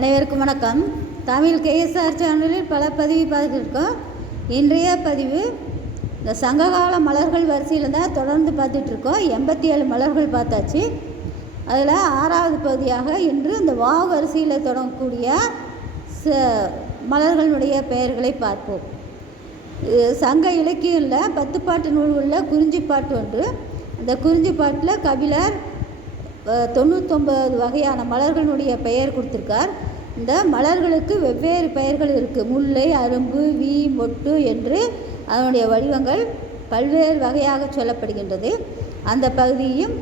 அனைவருக்கும் வணக்கம். தமிழ் கேஎஸ்ஆர் சேனலில் பல பதிவு பார்த்துருக்கோம். இன்றைய பதிவு இந்த சங்ககால மலர்கள் வரிசையில் தான் தொடர்ந்து பார்த்துட்ருக்கோம். 87 மலர்கள் பார்த்தாச்சு. அதில் 6வது பகுதியாக இன்று இந்த வரிசையில் தொடங்கக்கூடிய மலர்களுடைய பெயர்களை பார்ப்போம். சங்க இலக்கியங்களில் 10 பாட்டு நூல்களில் குறிஞ்சிப்பாட்டு ஒன்று. அந்த குறிஞ்சிப்பாட்டில் கபிலர் 99 வகையான மலர்களுடைய பெயர் கொடுத்துருக்கார். இந்த மலர்களுக்கு வெவ்வேறு பெயர்கள் இருக்குது. முல்லை, அரும்பு, வி, மொட்டு என்று அதனுடைய வடிவங்கள் பல்வேறு வகையாக சொல்லப்படுகின்றது. அந்த பகுதியும்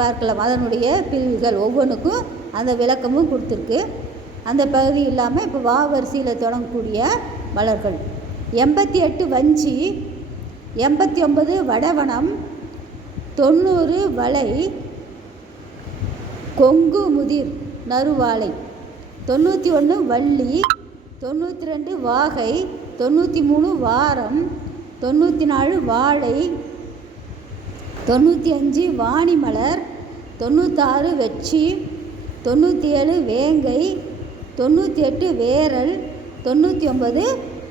பார்க்கலாம். அதனுடைய பிரிவுகள் ஒவ்வொன்றுக்கும் அந்த விளக்கமும் கொடுத்துருக்கு. அந்த பகுதி இல்லாமல் இப்போ வரிசையில் தொடங்கக்கூடிய மலர்கள் 88 வஞ்சி, 89 வடவனம், 90 வளை, கொங்கு முதிர் நறுவாழை, 91 வள்ளி, 92 வாகை, 93 வாரம், 94 வாழை, 95 வாணிமலர், 96 வெச்சி, 97 வேங்கை, 98 வேரல், 99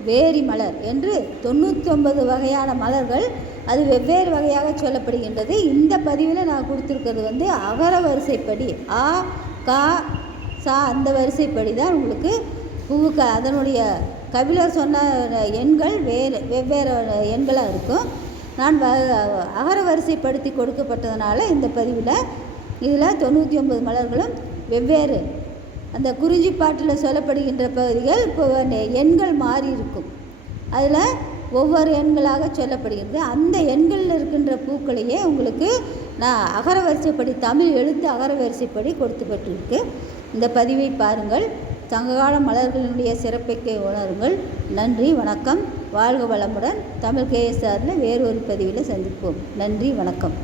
வேரி மலர் என்று 99 வகையான மலர்கள் அது வெவ்வேறு வகையாக சொல்லப்படுகின்றது. இந்த பதிவில் நான் கொடுத்துருக்கிறது அகர வரிசைப்படி ஆ, கா, சா அந்த வரிசைப்படி தான் உங்களுக்கு பூவுக்கு அதனுடைய கபிலர் சொன்ன எண்கள் வெவ்வேறு எண்களாக இருக்கும். நான் அகர வரிசைப்படுத்தி கொடுக்கப்பட்டதுனால இந்த பதிவில் இதில் 99 மலர்களும் வெவ்வேறு அந்த குறிஞ்சிப்பாட்டில் சொல்லப்படுகின்ற பகுதிகள் இப்போ எண்கள் மாறி இருக்கும். அதில் ஒவ்வொரு எண்களாக சொல்லப்படுகிறது. அந்த எண்களில் இருக்கின்ற பூக்களையே உங்களுக்கு நான் அகர வரிசைப்படி தமிழ் எழுத்து அகர வரிசைப்படி கொடுத்துப்பட்டிருக்கு. இந்த பதிவை பாருங்கள். சங்ககால மலர்களினுடைய சிறப்பை உணருங்கள். நன்றி, வணக்கம். வாழ்க வளமுடன். தமிழ் கேஎஸ்ஆரில் வேறொரு பதிவில் சந்திப்போம். நன்றி, வணக்கம்.